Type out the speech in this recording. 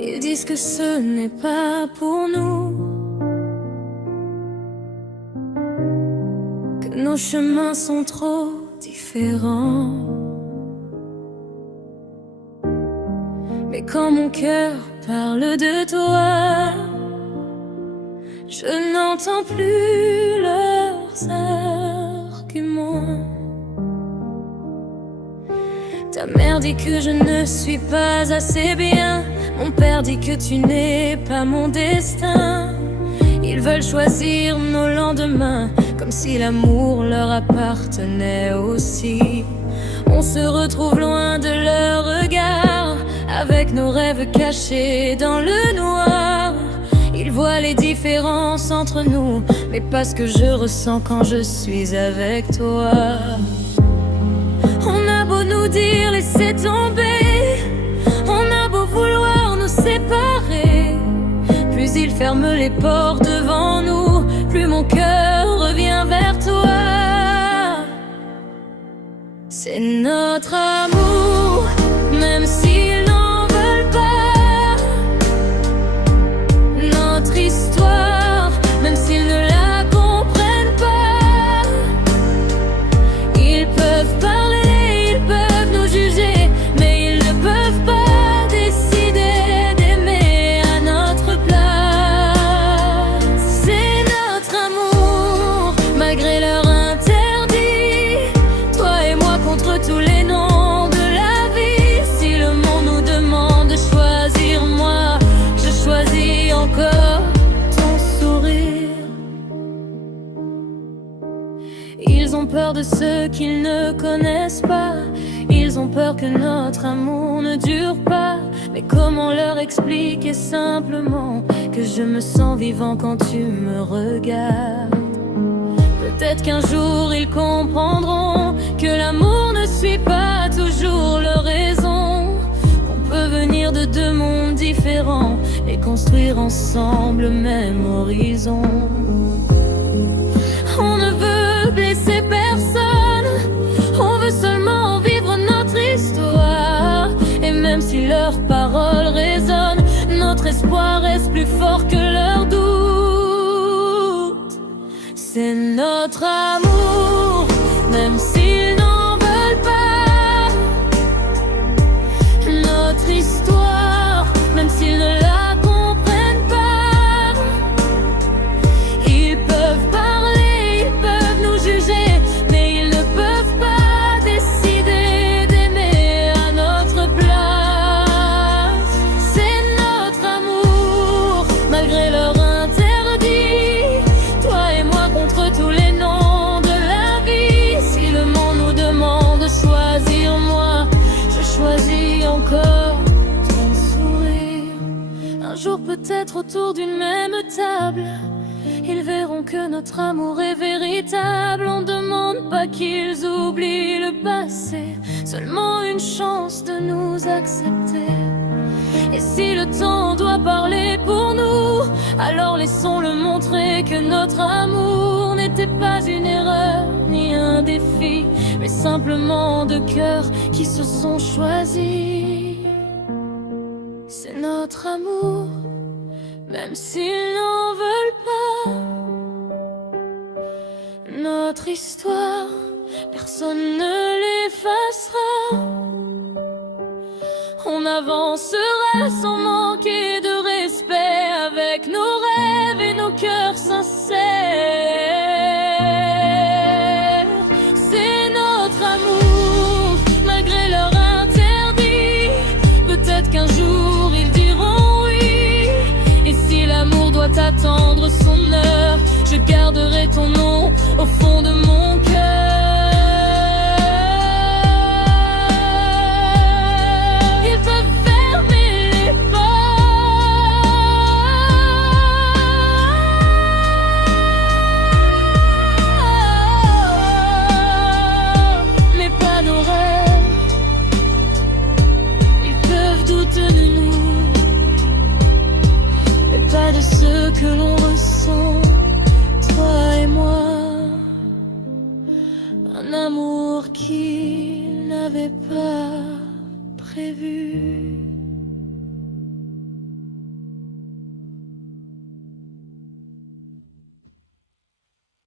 Ils disent que ce n'est pas pour nous, que nos chemins sont trop différents. Mais quand mon cœur parle de toi, je n'entends plus leurs arguments. Ta mère dit que je ne suis pas assez bien. Mon père dit que tu n'es pas mon destin. Ils veulent choisir nos lendemains, comme si l'amour leur appartenait aussi. On se retrouve loin de leur regard, avec nos rêves cachés dans le noir. Ils voient les différences entre nous, mais pas ce que je ressens quand je suis avec toi. On a beau nous dire laissez tomber, on a beau vouloir nous séparer, plus ils ferment les portes devant nous, plus mon cœur revient vers toi. C'est notre amour, même s'ils n'en veulent pas. Notre histoire, même s'ils ne la comprennent pas. Ils peuvent parler, ils peuvent nous juger, mais ils ne peuvent pas décider d'aimer à notre place. C'est notre amour, malgré leur interdit. Toi et moi contre tous les noms de la vie. Si le monde nous demande de choisir, moi je choisis encore ton sourire. Ils ont peur de ceux qu'ils ne connaissent pas. Ils ont peur que notre amour ne dure pas. Mais comment leur expliquer simplement que je me sens vivant quand tu me regardes? Peut-être qu'un jour ils comprendront que l'amour ne suit pas toujours leur raison, qu'on peut venir de deux mondes différents et construire ensemble le même horizon. On ne veut blesser personne, on veut seulement vivre notre histoire. Et même si leurs paroles résonnent, notre espoir reste plus fort que leurs doutes. C'est notre amour, même s'ils n'en veulent pas. Notre histoire, même s'ils ne la comprennent pas. Ils peuvent parler, ils peuvent nous juger, mais ils ne peuvent pas décider d'aimer à notre place. C'est notre amour, malgré leur interdit. Toi et moi contre tous les noms de la vie. Si le monde nous demande de choisir, moi je choisis encore ton sourire. Un jour peut-être autour d'une même table, ils verront que notre amour est véritable. On demande pas qu'ils oublient le passé, seulement une chance de nous accepter. Et si le temps doit parler pour nous, alors laissons-le montrer que notre amour n'était pas une erreur ni un défi, mais simplement deux cœurs qui se sont choisis. C'est notre amour, même s'ils n'en veulent pas. Notre histoire, personne ne l'effacera. On avancera sans manquer de respect, avec nos rêves et nos cœurs sincères. C'est notre amour, malgré leur interdit. Peut-être qu'un jour ils diront oui. Et si l'amour doit attendre son heure, je garderai ton nom au fond de mon cœur. De ce que l'on ressent, toi et moi, un amour qu'ils n'avaient pas prévu.